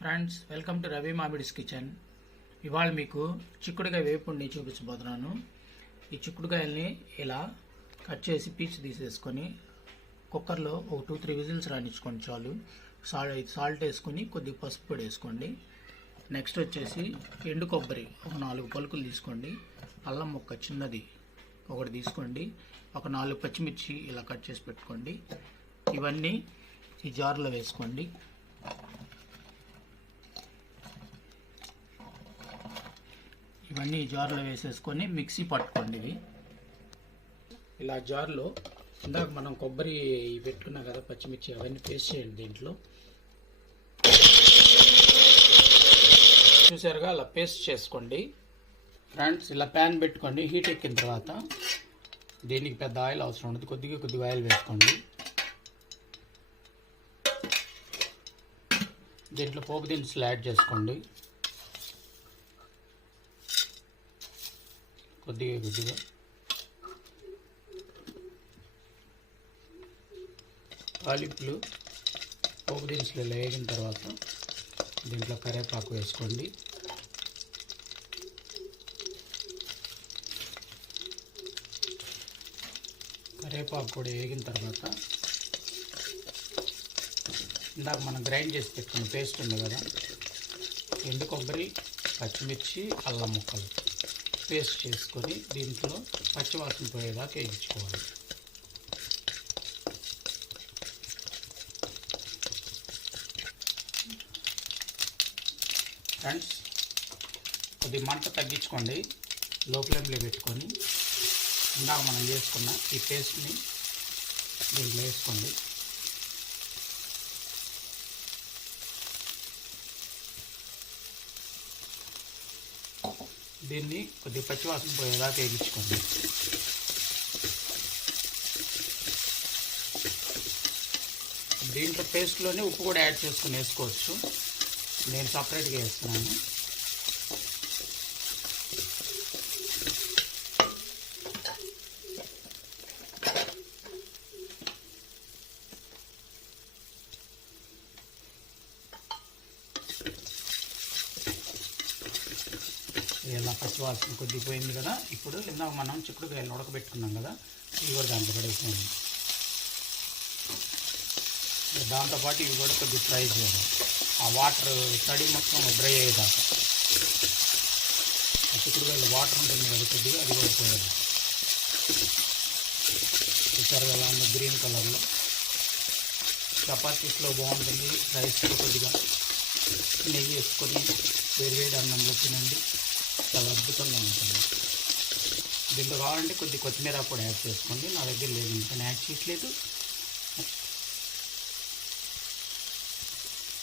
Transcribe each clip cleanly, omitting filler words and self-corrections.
Friends, welcome to Ravi Mamidi's kitchen. ఇవాళ మీకు చిక్కుడుకాయ వేపుడిని చూపించబోతున్నాను. ఈ చిక్కుడుకాయల్ని ఇలా కట్ చేసి పీచు తీసేసుకొని కుక్కర్లో ఒక 2-3 విజిల్స్ రానిచ్చుకోండి చాలు. సాల్ట్ వేసుకొని కొద్దిగా పసుపు పొడి వేసుకోండి. నెక్స్ట్ వచ్చేసి ఎండు కొబ్బరి ఒక 4 పలుకులు తీసుకోండి. అల్లం ముక్క చిన్నది ఒకటి తీసుకోండి. ఒక 4 పచ్చిమిర్చి ఇలా కట్ చేసి పెట్టుకోండి. ఇవన్నీ ఈ జార్లో వేసుకోండి. ఇవన్నీ జార్లో వేసేసుకొని మిక్సీ పట్టుకోండి. ఇవి ఇలా జార్లో ఇందాక మనం కొబ్బరి పెట్టుకున్నాం కదా, పచ్చిమిర్చి అవన్నీ పేస్ట్ చేయండి. దీంట్లో చూసారుగా అలా పేస్ట్ చేసుకోండి. ఫ్రెండ్స్, ఇలా ప్యాన్ పెట్టుకోండి. హీట్ ఎక్కిన తర్వాత దీనికి పెద్ద ఆయిల్ అవసరం ఉండదు, కొద్దిగా ఆయిల్ వేసుకోండి. దీంట్లో పోపు దినుసులు యాడ్ చేసుకోండి. కొద్దిగా తాలింపులు పోపు దినుసులు వేగిన తర్వాత దీంట్లో కరివేపాకు వేసుకోండి. కరివేపాకు కూడా వేగిన తర్వాత ఇందాక మనం గ్రైండ్ చేసి పెట్టుకున్న పేస్ట్ ఉంది కదా, ఎండు కొబ్బరి, పచ్చిమిర్చి, అల్లం ముక్కలు పేస్ట్ చేసుకొని దీంట్లో పచ్చివాసన పోయేదాకా వేయించుకోవాలి. ఫ్రెండ్స్, కొద్ది మంట తగ్గించుకోండి. లో ఫ్లేమ్లో పెట్టుకొని ఇందాక మనం చేసుకున్న ఈ పేస్ట్ని దీంట్లో వేసుకోండి. దీన్ని కొద్దిగా పచ్చివాసన పోయేదాకా వేయించుకోండి. దీంట్లో పేస్ట్లోనే ఉప్పు కూడా యాడ్ చేసుకుని వేసుకోవచ్చు. నేను సపరేట్గా వేస్తున్నాను. ఇలా పచ్చివాసన కొద్దిగా పోయింది కదా. ఇప్పుడు ఇందాక మనం చిక్కుడుకాయలు ఉడకబెట్టుకున్నాం కదా, ఇవి కూడా దాంట్లో పడేసాము. దాంతోపాటు ఇవి కూడా కొద్దిగా ఫ్రై చేయాలి. ఆ వాటర్ తడి మొత్తం డ్రై అయ్యేదాకా. ఆ చిక్కుడుకాయలు వాటర్ ఉంటుంది కదా కొద్దిగా, అది కూడా పోయాలి. చూసారు ఎలా ఉంది, గ్రీన్ కలర్లో. చపాతీస్లో బాగుంటుంది. రైస్లో కొద్దిగా నెయ్యి వేసుకొని వేడి అన్నంలో తినండి, చాలా అద్భుతంగా ఉంటుంది. దీంట్లో కావాలంటే కొద్ది కొత్తిమీర కూడా యాడ్ చేసుకోండి. నా దగ్గర లేదు, ఇంకా యాడ్ చేయట్లేదు.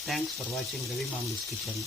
Thanks for watching Ravi Mamidi's kitchen.